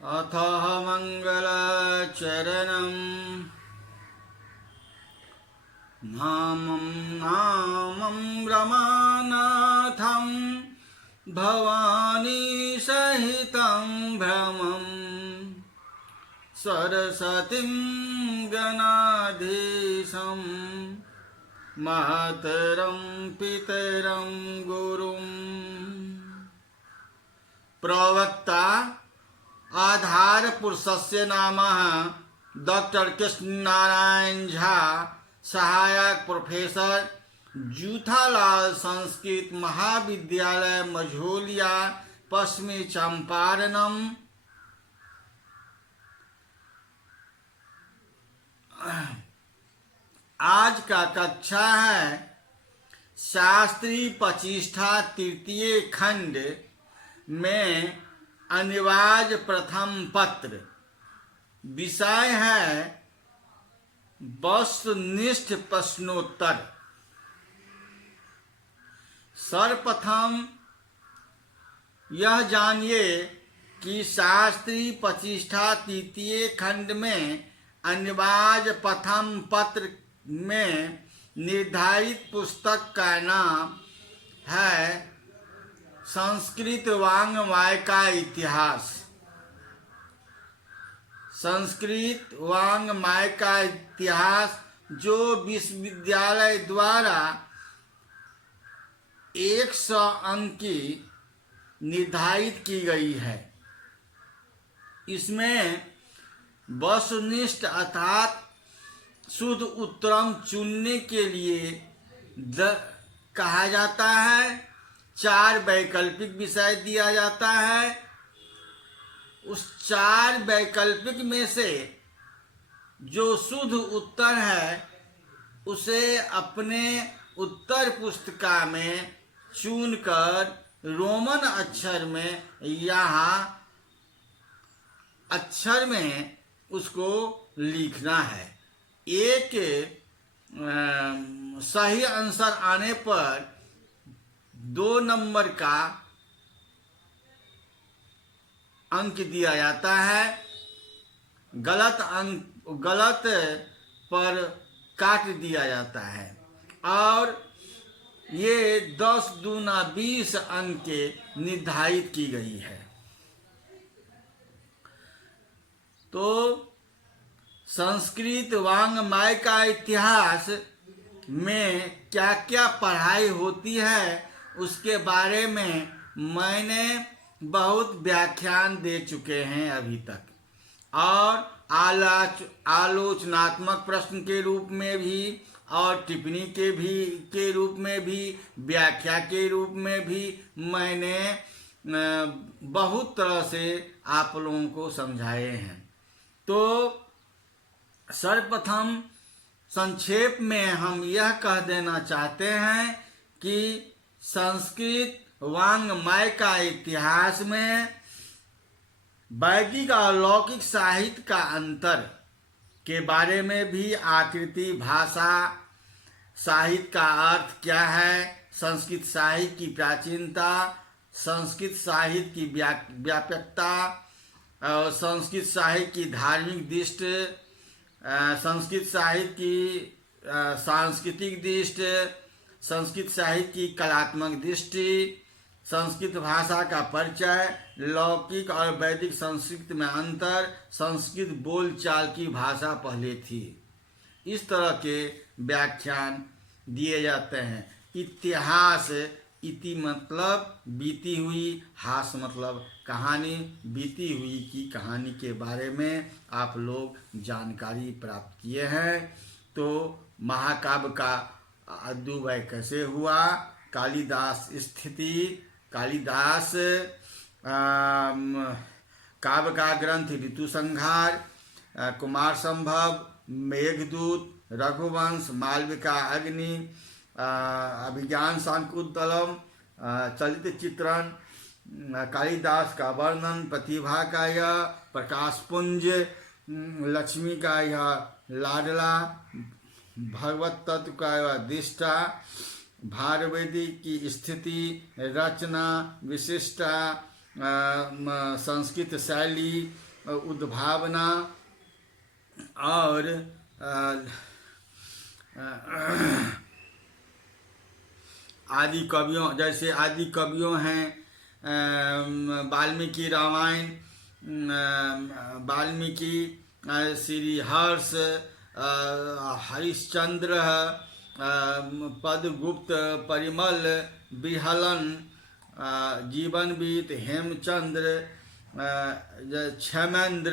अथ मंगलचरणं नामं रमानाथं भवानी सहितं भ्रमं सरस्वतीं गणाधीशं मातरं पितरं गुरुं। प्रवक्ता आधार पुरुषस्य नामः डॉक्टर कृष्ण नारायण झा, सहायक प्रोफेसर, जूथालाल संस्कृत महाविद्यालय मझोलिया, पश्चिमी चंपारणम। आज का कक्षा है शास्त्री प्रतिष्ठा तृतीय खंड में अनिवार्य प्रथम पत्र। विषय है वस्तुनिष्ठ प्रश्नोत्तर। सर्वप्रथम यह जानिए कि शास्त्री प्रतिष्ठा तृतीय खंड में अनिवार्य प्रथम पत्र में निर्धारित पुस्तक का नाम है संस्कृत वाङ्मय का इतिहास। संस्कृत वाङ्मय का इतिहास जो विश्वविद्यालय द्वारा 100 अंक की निर्धारित की गई है। इसमें वस्तुनिष्ठ अर्थात शुद्ध उत्तरम चुनने के लिए कहा जाता है। 4 वैकल्पिक विषय दिया जाता है। उस 4 वैकल्पिक में से जो शुद्ध उत्तर है उसे अपने उत्तर पुस्तिका में चुनकर रोमन अक्षर में यहाँ अक्षर में उसको लिखना है। एक सही आंसर आने पर 2 नंबर का अंक दिया जाता है। गलत पर काट दिया जाता है और ये 10 दूना 20 अंक के निर्धारित की गई है। तो संस्कृत वाङ्मय का इतिहास में क्या क्या पढ़ाई होती है उसके बारे में मैंने बहुत व्याख्यान दे चुके हैं अभी तक, और आलोचनात्मक प्रश्न के रूप में भी और टिप्पणी के रूप में भी, व्याख्या के रूप में भी मैंने बहुत तरह से आप लोगों को समझाए हैं। तो सर्वप्रथम संक्षेप में हम यह कह देना चाहते हैं कि संस्कृत वाङ्मय का इतिहास में वैदिक और लौकिक साहित्य का अंतर के बारे में भी, आकृति, भाषा, साहित्य का अर्थ क्या है, संस्कृत साहित्य की प्राचीनता, संस्कृत साहित्य की व्यापकता, और संस्कृत साहित्य की धार्मिक दृष्टि, संस्कृत साहित्य की सांस्कृतिक दृष्टि, संस्कृत साहित्य की कलात्मक दृष्टि, संस्कृत भाषा का परिचय, लौकिक और वैदिक संस्कृत में अंतर, संस्कृत बोलचाल की भाषा पहले थी। इस तरह के व्याख्यान दिए जाते हैं। इतिहास, इति मतलब बीती हुई, हास मतलब कहानी, बीती हुई की कहानी के बारे में आप लोग जानकारी प्राप्त किए हैं। तो महाकाव्य का अद्वय कैसे हुआ, कालिदास स्थिति, कालिदास काव्य का ग्रंथ ऋतु संहार, कुमार संभव, मेघदूत, रघुवंश, मालविका अग्नि, अभिज्ञान शाकुंतलम, चलित चित्रण, कालिदास का वर्णन, प्रतिभा का यह प्रकाशपुंज, लक्ष्मी का यह लाडला, भगवत तत्व का यह दिष्टा, भारवेदी की स्थिति, रचना, विशिष्टा, संस्कृत शैली, उद्भावना और आदि कवियों, जैसे आदि कवियों हैं वाल्मीकि रामायण, वाल्मीकि, श्री हर्ष, हरिश्चंद्र, पदगुप्त, परिमल, विहलन, जीवनवीत, हेमचंद्र, क्षेमेंद्र,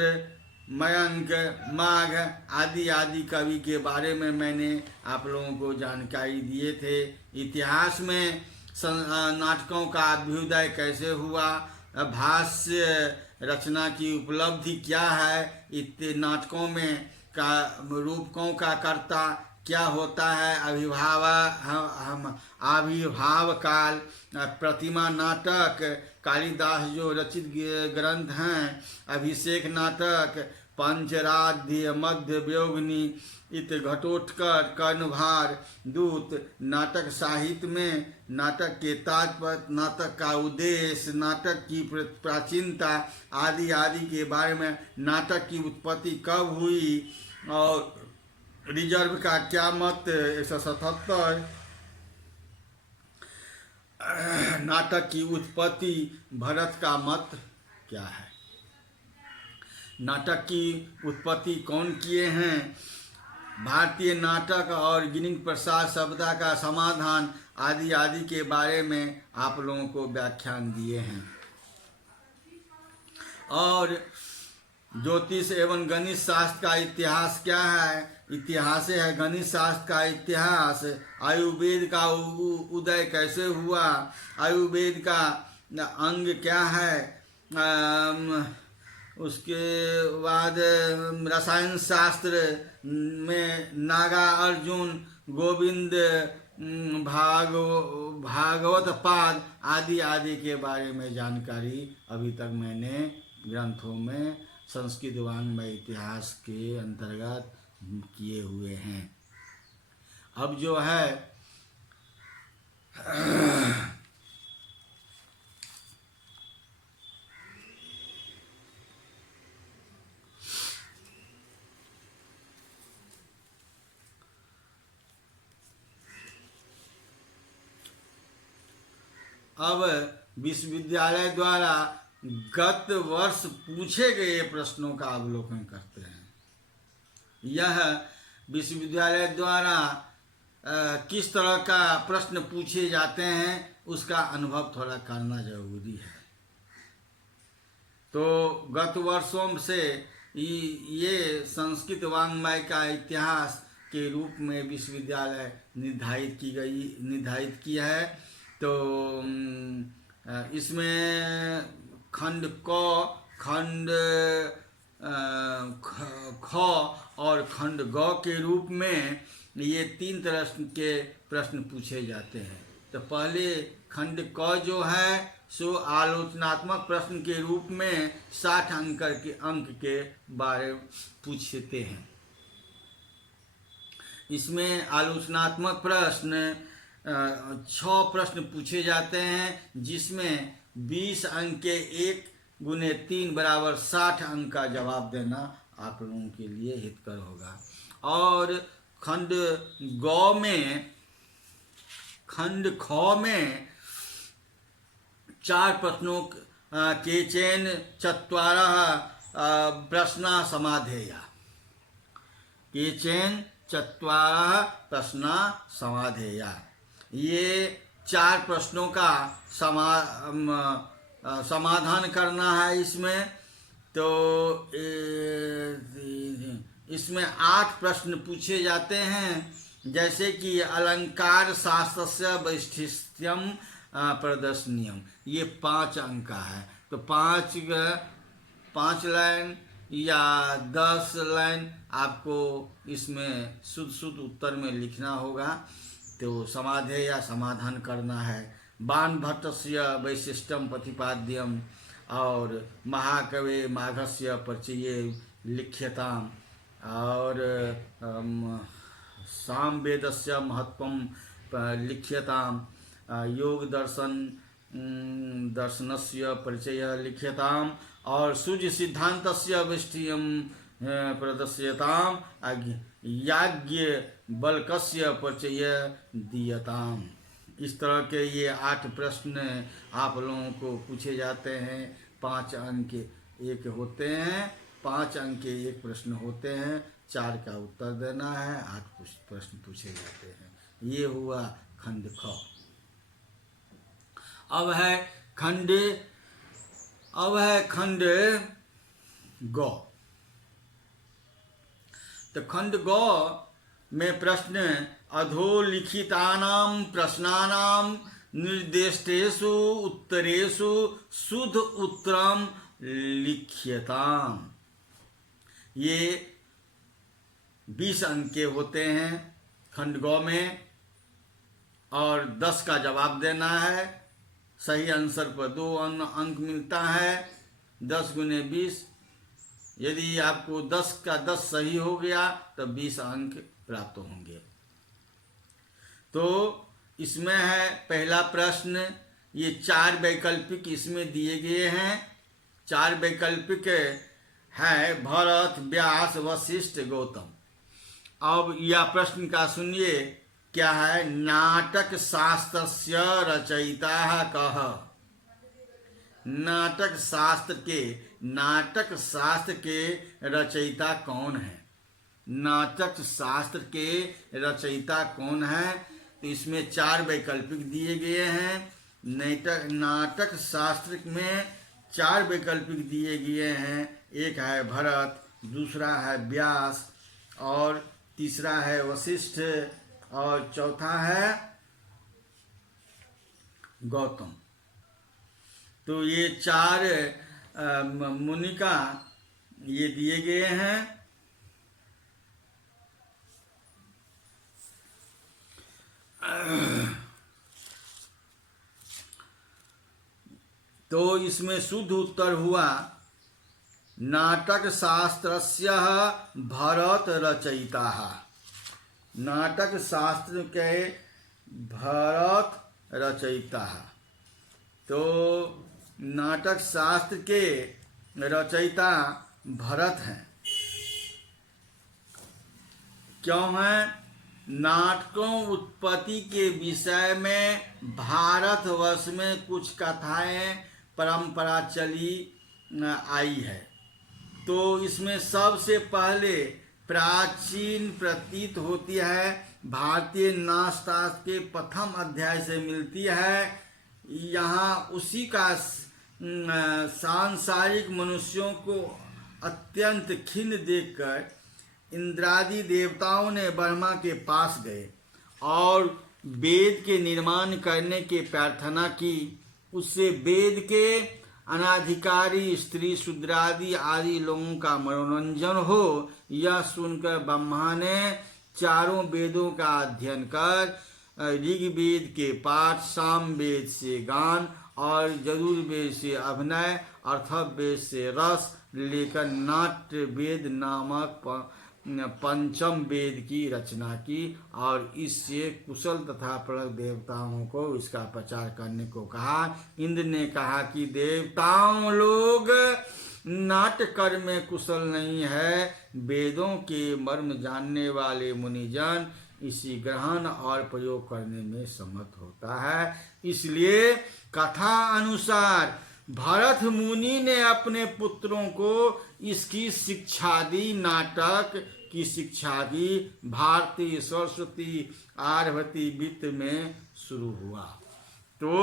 मयंक, माघ आदि आदि कवि के बारे में मैंने आप लोगों को जानकारी दिए थे। इतिहास में नाटकों का अभ्युदय कैसे हुआ, भाष्य रचना की उपलब्धि क्या है, इतने नाटकों में का रूपकों का कर्ता क्या होता है, आविर्भाव काल, प्रतिमा नाटक, कालिदास जो रचित ग्रंथ हैं, अभिषेक नाटक, पंचराध्य, मध्य व्योगिनी, इत, घटोत्कच, कर्णभार, दूत, नाटक साहित्य में नाटक के तात्पर्य, नाटक का उद्देश्य, नाटक की प्राचीनता आदि आदि के बारे में, नाटक की उत्पत्ति कब हुई और रिजर्व का क्या मत 177, नाटक की उत्पत्ति भरत का मत क्या है, नाटक की उत्पत्ति कौन किए हैं, भारतीय नाटक और गिरिंग प्रसाद शब्दा का समाधान आदि आदि के बारे में आप लोगों को व्याख्यान दिए हैं। और ज्योतिष एवं गणित शास्त्र का इतिहास क्या है, इतिहास है गणित शास्त्र का इतिहास, आयुर्वेद का उदय कैसे हुआ, आयुर्वेद का अंग क्या है, उसके बाद रसायन शास्त्र में नागा अर्जुन, गोविंद, भागवत पाद आदि आदि के बारे में जानकारी अभी तक मैंने ग्रंथों में संस्कृत वाङ्मय इतिहास के अंतर्गत किए हुए हैं। अब जो है अब विश्वविद्यालय द्वारा गत वर्ष पूछे गए प्रश्नों का अवलोकन करते हैं। यह विश्वविद्यालय द्वारा किस तरह का प्रश्न पूछे जाते हैं उसका अनुभव थोड़ा करना जरूरी है। तो गत वर्षों से ये संस्कृत वाङ्मय का इतिहास के रूप में विश्वविद्यालय निर्धारित किया है। तो इसमें खंड क, खंड ख और खंड ग के रूप में ये 3 तरह के प्रश्न पूछे जाते हैं। तो पहले खंड क जो है सो आलोचनात्मक प्रश्न के रूप में 60 अंक के बारे पूछते हैं। इसमें आलोचनात्मक प्रश्न 6 प्रश्न पूछे जाते हैं, जिसमें 20 अंक के 1 गुने 3 बराबर 60 अंक का जवाब देना आप लोगों के लिए हितकर होगा। और खंड ख में 4 प्रश्नों के चेन 4 प्रश्ना समाधेया, के चेन 4 प्रश्ना समाधेया, ये 4 प्रश्नों का समाधान करना है। इसमें तो इसमें 8 प्रश्न पूछे जाते हैं, जैसे कि अलंकार शास्त्रस्य वैशिष्ट्यम प्रदर्शनीयम, ये 5 अंक का है। तो 5 लाइन या 10 लाइन आपको इसमें शुद्ध उत्तर में लिखना होगा। तो समाधेय या समाधान करना है। बाणभट्टस्य वैशिष्ट्यम प्रतिपाद्यम और महाकवे माघस्य परिचये लिख्यताम और सामवेदस्य महत्वम लिख्यताम, योग दर्शनस्य परिचय लिख्यताम और सूर्य सिद्धांतस्य विष्टियम प्रदर्श्यताम याज्ञ बलकस्य परिचय दीयताम। इस तरह के ये 8 प्रश्न आप लोगों को पूछे जाते हैं। 5 अंक एक होते हैं, 5 अंक के एक प्रश्न होते हैं, 4 का उत्तर देना है, 8 प्रश्न पूछे जाते हैं। ये हुआ खंड ख। अब है खंड ग। तो खंड ग में प्रश्न अधोलिखितानां प्रश्नानां निर्दिष्टेषु उत्तरेषु शुद्ध उत्तरम लिख्यताम। ये 20 अंक के होते हैं खंड ग में, और 10 का जवाब देना है। सही आंसर पर 2 अंक मिलता है। 10 गुने 20, यदि आपको 10 का 10 सही हो गया तो 20 अंक प्राप्त होंगे। तो इसमें है पहला प्रश्न, ये 4 वैकल्पिक इसमें दिए गए हैं। 4 वैकल्पिक है भरत, व्यास, वशिष्ठ, गौतम। अब यह प्रश्न का सुनिए, क्या है? नाटक शास्त्रस्य रचयिता कः? नाटक शास्त्र के रचयिता कौन है? नाटक शास्त्र के रचयिता कौन है? तो इसमें 4 वैकल्पिक दिए गए हैं। नाटक शास्त्र में 4 वैकल्पिक दिए गए हैं। एक है भरत, दूसरा है व्यास, और तीसरा है वशिष्ठ, और चौथा है गौतम। तो ये 4 मुनिका ये दिए गए हैं। तो इसमें शुद्ध उत्तर हुआ नाटक शास्त्रस्य भरत रचयिता। नाटक शास्त्र के भरत रचयिता। तो नाटक शास्त्र के रचयिता भरत हैं। क्यों हैं? नाटकों उत्पत्ति के विषय में भारतवर्ष में कुछ कथाएं परंपरा चली आई है। तो इसमें सबसे पहले प्राचीन प्रतीत होती है, भारतीय नाट्यशास्त्र के प्रथम अध्याय से मिलती है। यहाँ उसी का सांसारिक मनुष्यों को अत्यंत खिन्न देखकर इंद्रादि देवताओं ने ब्रह्मा के पास गए और वेद के निर्माण करने की प्रार्थना की। उससे वेद के अनाधिकारी स्त्री शूद्रादि आदि लोगों का मनोरंजन हो, यह सुनकर ब्रह्मा ने 4 वेदों का अध्ययन कर ऋग्वेद के पाठ, सामवेद से गान और यजुर्वेद से अभिनय, अथर्ववेद से रस लेकर नाट्य वेद नामक पंचम वेद की रचना की और इससे कुशल तथा प्रलग देवताओं को इसका प्रचार करने को कहा। इंद्र ने कहा कि देवताओं लोग नाट्य कर्म में कुशल नहीं है, वेदों के मर्म जानने वाले मुनिजन इसी ग्रहण और प्रयोग करने में समर्थ होता है। इसलिए कथा अनुसार भरत मुनि ने अपने पुत्रों को इसकी शिक्षा दी, नाटक की शिक्षा दी। भारतीय सरस्वती आरभती वित्त में शुरू हुआ। तो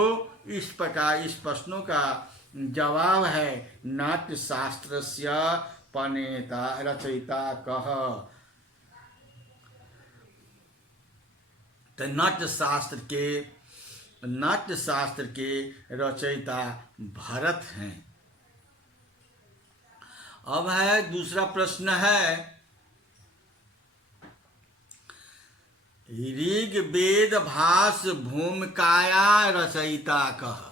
इस प्रकार इस प्रश्नों का जवाब है नाट्य शास्त्रस्य प्रणेता रचयिता कः। तो नाट्य शास्त्र के रचयिता भरत हैं। अब है दूसरा प्रश्न है ऋग्वेद भाष भूमिकाया रचयिता कः।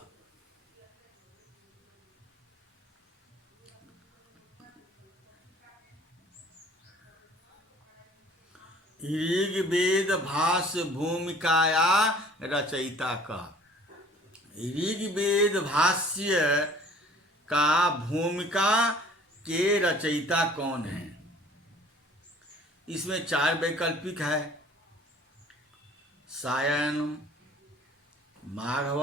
ऋग्वेद भाष भूमिकाया रचयिता कः। ऋग्वेद भाष्य का भूमिका के रचयिता कौन है? इसमें 4 वैकल्पिक है। सायन, माघव,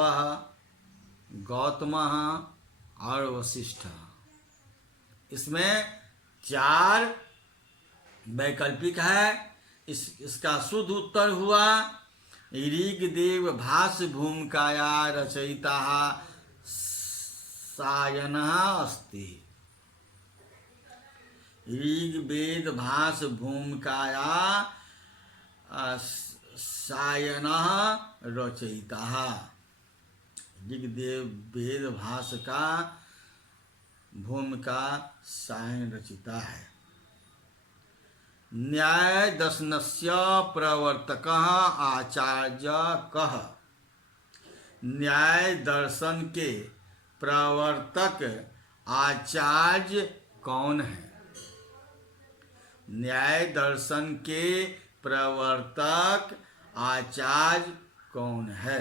गौतम और वशिष्ठ। इसमें 4 वैकल्पिक है। इसका शुद्ध उत्तर हुआ ऋग्देव भाष्य भूमिकाया रचयिता सायनः अस्ति। ऋग्वेद भाष्य भूमिकाया सायनः रचयिता। ऋग्देव वेद भाष्य का भूमिका सायन रचिता है। न्याय दर्शनस्य प्रवर्तकः आचार्य कः? न्याय दर्शन के प्रवर्तक आचार्य कौन है? न्याय दर्शन के प्रवर्तक आचार्य कौन है?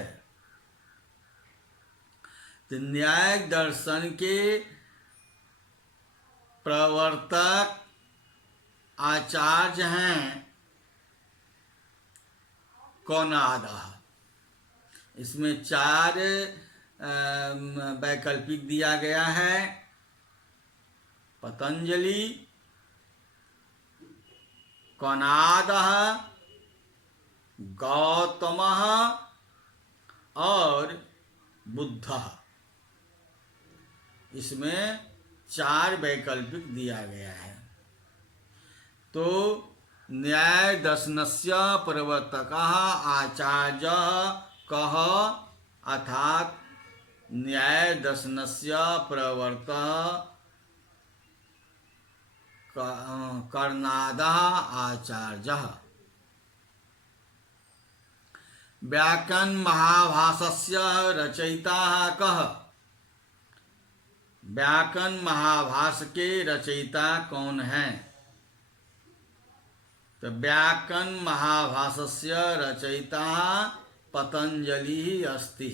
तो न्याय दर्शन के प्रवर्तक आचार्य हैं कौनादः। इसमें 4 वैकल्पिक दिया गया है। पतंजलि, कौनादः, गौतमः और बुद्धः। इसमें 4 वैकल्पिक दिया गया है। तो न्याय दर्शनस्य प्रवर्तकः आचार्यः कः? अर्थात न्याय दर्शनस्य प्रवर्तकः कर्णादः आचार्यः। व्याकरण महाभाष्यस्य रचयिता कः? व्याकरण महाभाष्य के रचयिता कौन हैं? तो व्याकरण महाभाष्यस्य रचयिता पतंजलि अस्ति।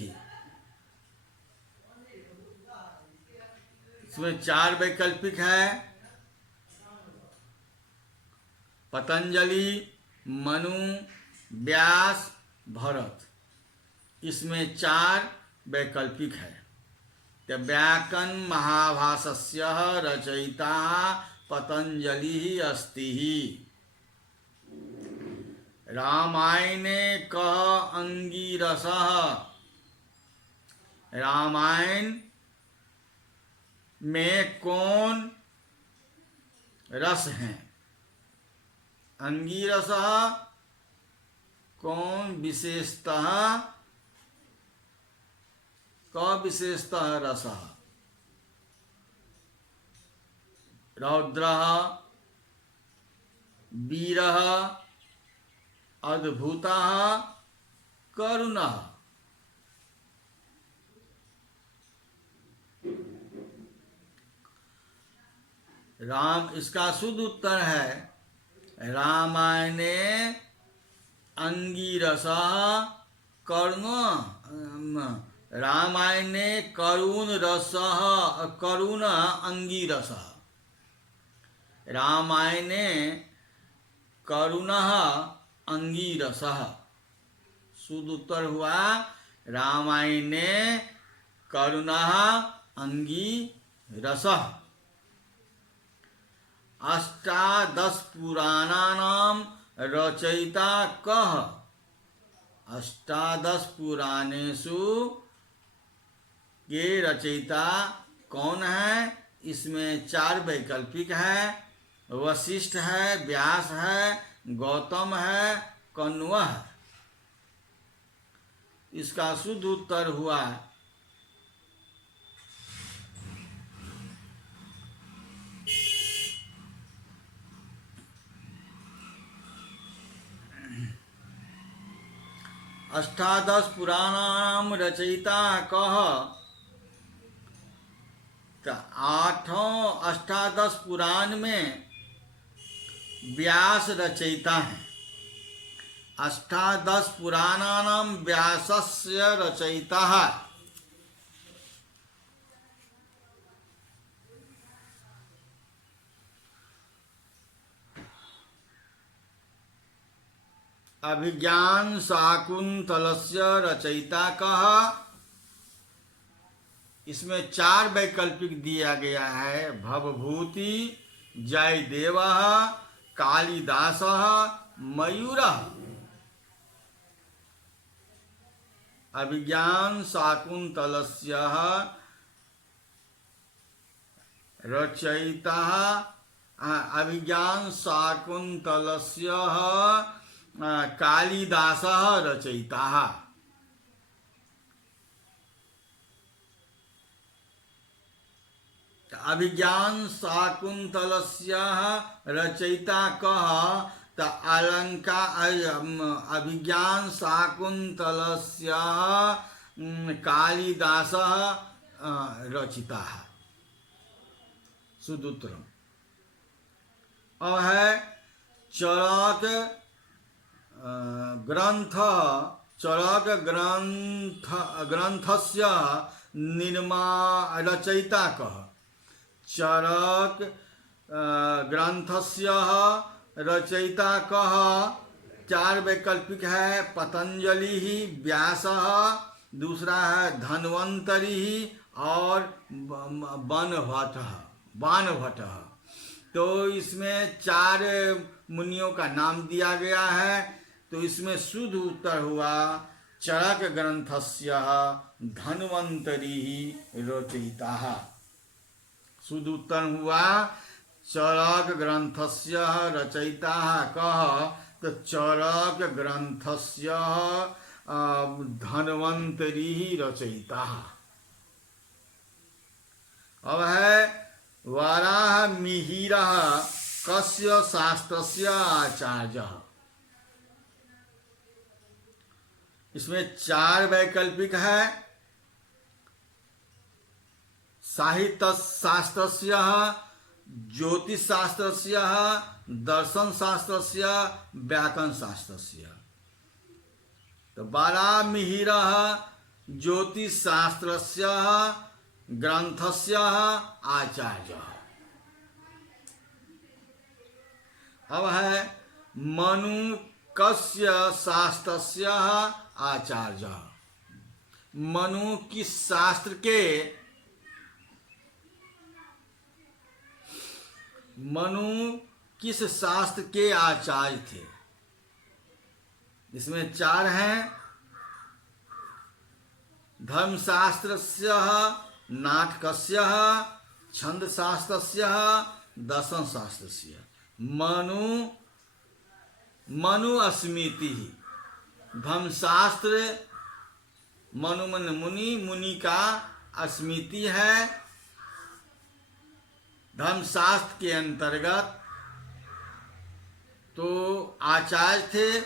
इसमें 4 वैकल्पिक है। पतंजलि, मनु, व्यास, भरत। इसमें 4 वैकल्पिक है। तो व्याकरण महाभाष्यस्य रचयिता पतंजलि अस्ति। रामायणे कः अंगिरसः? रामायण में कौन रस हैं? अंगिरसः कौन विशेषतः? क विशेषतः रसः? रौद्रः, वीरः, अद्भुतः, करुणः। राम, इसका शुद्ध उत्तर है रामायणे अंगिरसः करुण। रामायणे करुण रसः करुण अंगिरसः। रामायणे करुणः अंगिरसः। शुद्ध उत्तर हुआ रामायणे करुणः अंगिरसः। अष्टादश पुराणानां रचयिता कः? अष्टादश पुराणेषु के रचयिता कौन है? इसमें 4 वैकल्पिक है। वशिष्ठ है, व्यास है, गौतम है, कण्व है। इसका शुद्ध उत्तर हुआ अष्टादश पुराणानां रचयिता कः? आठों अष्टादश पुराण में व्यास रचयिता हैं। अष्टादश पुराणानां व्यासस्य रचयिता है। अभिज्ञान शाकुंतलस्य रचयिता कः। इसमें 4 वैकल्पिक दिया गया है। भवभूति, जयदेवः, कालिदासः, मयूरः। अभिज्ञान शाकुंतलस्य रचयिता, अभिज्ञान शाकुंतलस्य कालिदासः रचयिता। अभिज्ञान शाकुंतलस्य रचयिता कः। त अभिज्ञान शाकुंतलस्य कालिदासः रचिता। सुदूत्रम। अब है चरक ग्रंथ। चरक ग्रंथस्य रचयिता कः। चरक ग्रंथस्य रचयिता कः। 4 वैकल्पिक है। पतंजलि ही, व्यासः, दूसरा है धन्वंतरि और बाणभट्टः। तो इसमें 4 मुनियों का नाम दिया गया है। तो इसमें शुद्ध उत्तर हुआ चरक ग्रंथस्य धन्वंतरि रचयिता। शुद्ध उत्तर हुआ चरक ग्रंथस्य रचयिता कः। तो चरक ग्रंथस्य धन्वंतरि रचयिता। अब है वराह मिहिरः कस्य शास्त्रस्य आचार्यः। इसमें 4 वैकल्पिक है। साहित्य शास्त्रस्य, ज्योतिष शास्त्रस्य, दर्शन शास्त्रस्य, व्याकरण शास्त्रस्य। तो वराहमिहिरः ज्योतिष शास्त्रस्य ग्रंथस्य आचार्यः। अब है मनु कस्य शास्त्रस्य आचार्यः। मनु किस शास्त्र के आचार्य थे। इसमें 4 हैं। धर्मशास्त्रस्य, नाटकस्य, छंदशास्त्रस्य, दर्शनशास्त्रस्य। मनु अस्मिति। धर्मशास्त्र मनु मन मुनि, मुनि का अस्मिति है। धर्मशास्त्र के अंतर्गत तो आचार्य थे,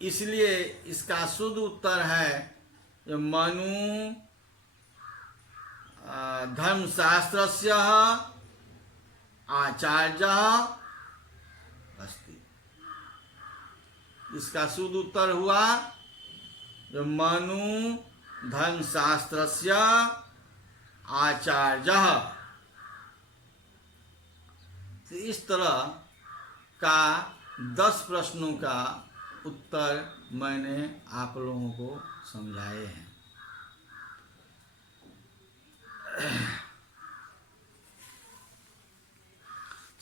इसलिए इसका शुद्ध उत्तर है मनु धर्मशास्त्रस्य आचार्यः अस्ति। इसका शुद्ध उत्तर हुआ मनु धर्मशास्त्रस्य आचार्यः। तो इस तरह का 10 प्रश्नों का उत्तर मैंने आप लोगों को समझाए हैं।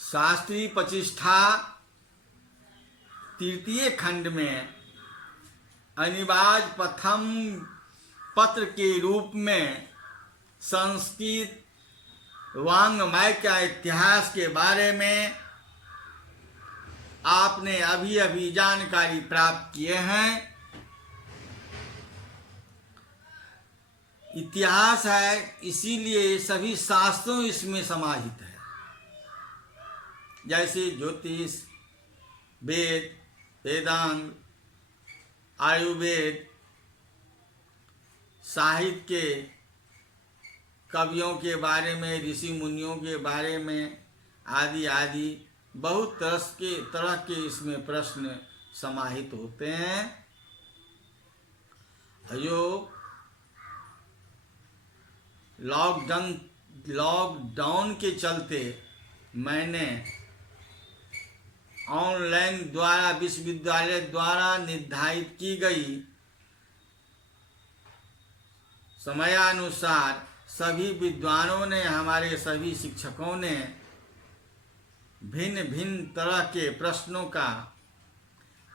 शास्त्रीय प्रतिष्ठा तृतीय खंड में अनिवार्य प्रथम पत्र के रूप में संस्कृत वांग्मय का इतिहास के बारे में आपने अभी जानकारी प्राप्त किए हैं। इतिहास है, इसीलिए सभी शास्त्रों इसमें समाहित है। जैसे ज्योतिष, वेद, वेदांग, आयुर्वेद, साहित्य के कवियों के बारे में, ऋषि मुनियों के बारे में आदि आदि बहुत तरह के इसमें प्रश्न समाहित होते हैं। जो लॉकडाउन के चलते मैंने ऑनलाइन द्वारा विश्वविद्यालय द्वारा निर्धारित की गई समयानुसार सभी विद्वानों ने, हमारे सभी शिक्षकों ने भिन्न भिन्न तरह के प्रश्नों का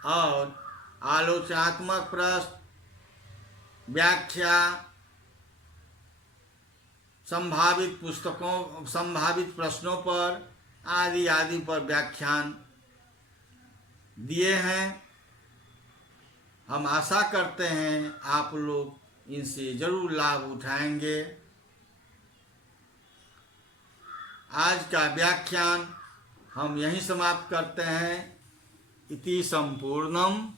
और आलोचनात्मक प्रश्न, व्याख्या, संभावित प्रश्नों पर आदि आदि पर व्याख्यान दिए हैं। हम आशा करते हैं आप लोग इनसे जरूर लाभ उठाएंगे। आज का व्याख्यान हम यहीं समाप्त करते हैं। इति संपूर्णम।